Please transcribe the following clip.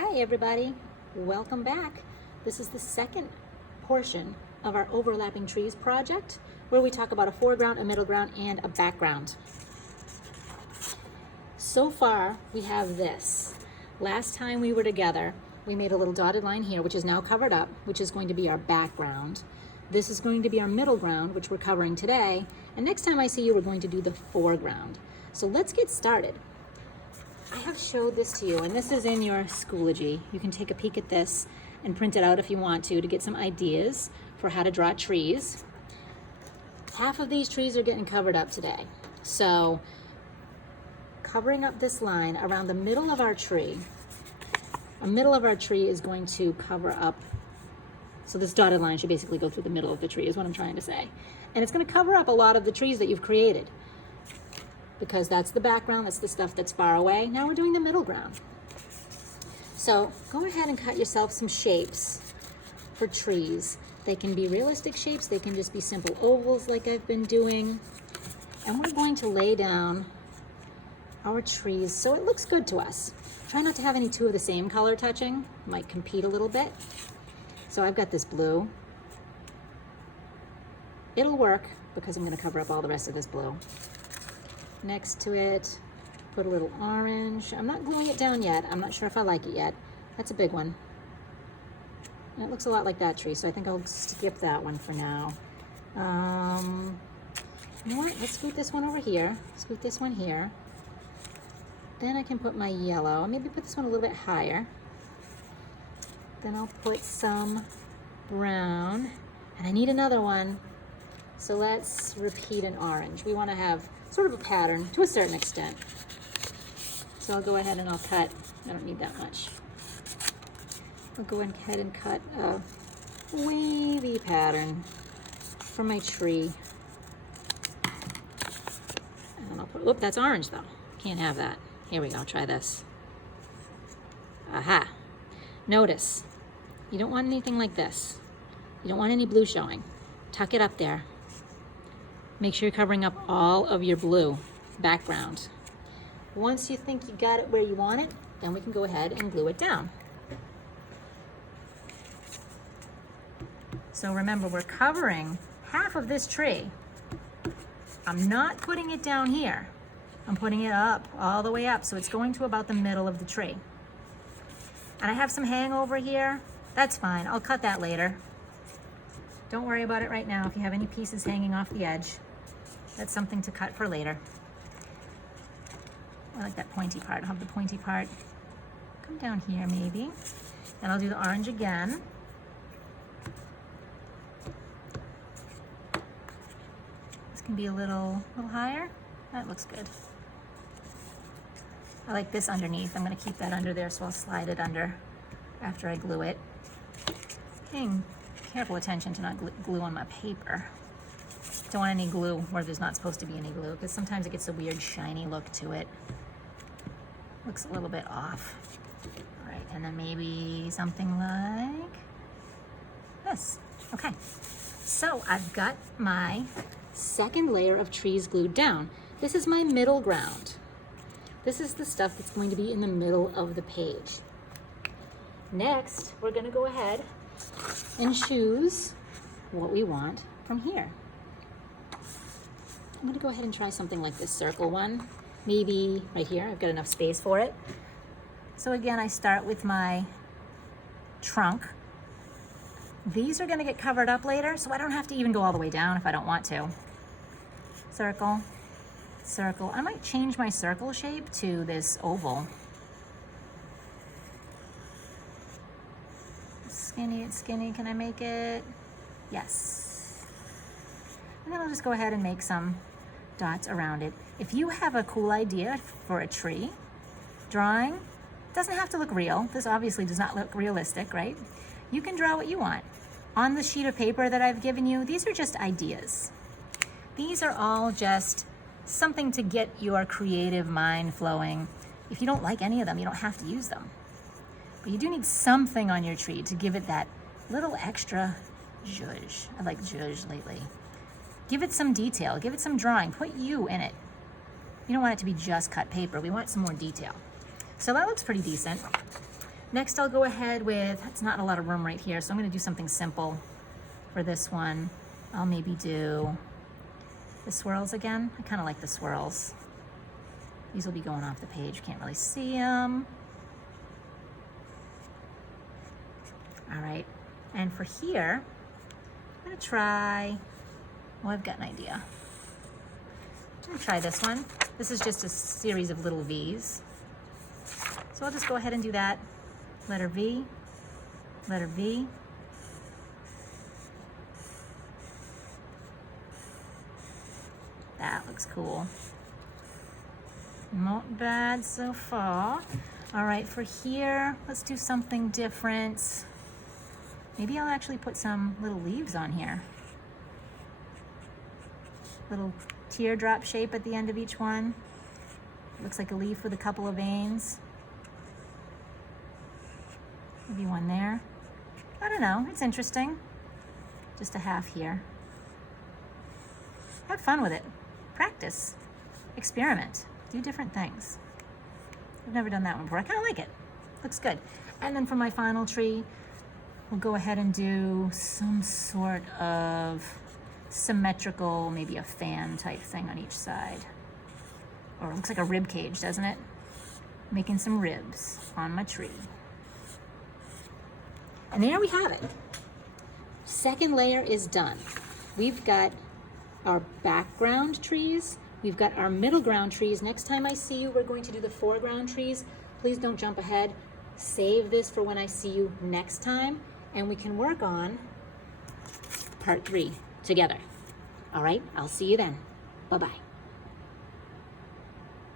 Hi everybody, welcome back. This is the second portion of our overlapping trees project where we talk about a foreground, a middle ground, and a background. So far we have this. Last time we were together, we made a little dotted line here, which is now covered up, which is going to be our background. This is going to be our middle ground, which we're covering today. And next time I see you, we're going to do the foreground. So let's get started. I have showed this to you, and this is in your Schoology. You can take a peek at this and print it out if you want to get some ideas for how to draw trees. Half of these trees are getting covered up today. So covering up this line around the middle of our tree, is going to cover up, so this dotted line should basically go through the middle of the tree is what I'm trying to say. And it's going to cover up a lot of the trees that you've created, because that's the background, that's the stuff that's far away. Now we're doing the middle ground. So go ahead and cut yourself some shapes for trees. They can be realistic shapes, they can just be simple ovals like I've been doing. And we're going to lay down our trees so it looks good to us. Try not to have any two of the same color touching, might compete a little bit. So I've got this blue. It'll work because I'm going to cover up all the rest of this blue. Next to it, put a little orange. I'm not gluing it down yet. I'm not sure if I like it yet. That's a big one. And it looks a lot like that tree, so I think I'll skip that one for now. You know what? Let's scoot this one over here. Scoot this one here. Then I can put my yellow. Maybe put this one a little bit higher. Then I'll put some brown. And I need another one. So let's repeat an orange. We want to have sort of a pattern to a certain extent. So I'll go ahead and I'll cut. I don't need that much. I'll go ahead and cut a wavy pattern for my tree. And then I'll put, whoop, that's orange though. Can't have that. Here we go, try this. Aha. Notice, you don't want anything like this. You don't want any blue showing. Tuck it up there. Make sure you're covering up all of your blue background. Once you think you got it where you want it, then we can go ahead and glue it down. So remember, we're covering half of this tree. I'm not putting it down here. I'm putting it up, all the way up, so it's going to about the middle of the tree. And I have some hangover here. That's fine, I'll cut that later. Don't worry about it right now if you have any pieces hanging off the edge. That's something to cut for later. I like that pointy part. I'll have the pointy part come down here maybe. And I'll do the orange again. This can be a little higher. That looks good. I like this underneath. I'm going to keep that under there, so I'll slide it under after I glue it. Paying careful attention to not glue on my paper. Don't want any glue where there's not supposed to be any glue, because sometimes it gets a weird shiny look to it. Looks a little bit off. All right, and then maybe something like this. Okay, so I've got my second layer of trees glued down. This is my middle ground. This is the stuff that's going to be in the middle of the page. Next, we're going to go ahead and choose what we want from here. I'm going to go ahead and try something like this circle one. Maybe right here, I've got enough space for it. So again, I start with my trunk. These are going to get covered up later, so I don't have to even go all the way down if I don't want to. Circle, circle. I might change my circle shape to this oval. Skinny, it's skinny. Can I make it? Yes. And then I'll just go ahead and make some dots around it. If you have a cool idea for a tree drawing, it doesn't have to look real. This obviously does not look realistic, right? You can draw what you want. On the sheet of paper that I've given you, these are just ideas. These are all just something to get your creative mind flowing. If you don't like any of them, you don't have to use them. But you do need something on your tree to give it that little extra zhuzh. I like zhuzh lately. Give it some detail, give it some drawing, put you in it. You don't want it to be just cut paper. We want some more detail. So that looks pretty decent. Next, I'll go ahead with, it's not a lot of room right here, so I'm gonna do something simple for this one. I'll maybe do the swirls again. I kind of like the swirls. These will be going off the page, can't really see them. All right, and for here, I'm gonna try, well, I've got an idea. I'm gonna try this one. This is just a series of little V's. So I'll just go ahead and do that. Letter V, letter V. That looks cool. Not bad so far. All right, for here, let's do something different. Maybe I'll actually put some little leaves on here. Little teardrop shape at the end of each one. Looks like a leaf with a couple of veins. Maybe one there. I don't know, it's interesting. Just a half here. Have fun with it. Practice. Experiment. Do different things. I've never done that one before. I kind of like it. Looks good. And then for my final tree, we'll go ahead and do some sort of symmetrical, maybe a fan type thing on each side. Or it looks like a rib cage, doesn't it? Making some ribs on my tree. And there we have it. Second layer is done. We've got our background trees. We've got our middle ground trees. Next time I see you, we're going to do the foreground trees. Please don't jump ahead. Save this for when I see you next time, and we can work on part 3 together. All right, I'll see you then. Bye-bye.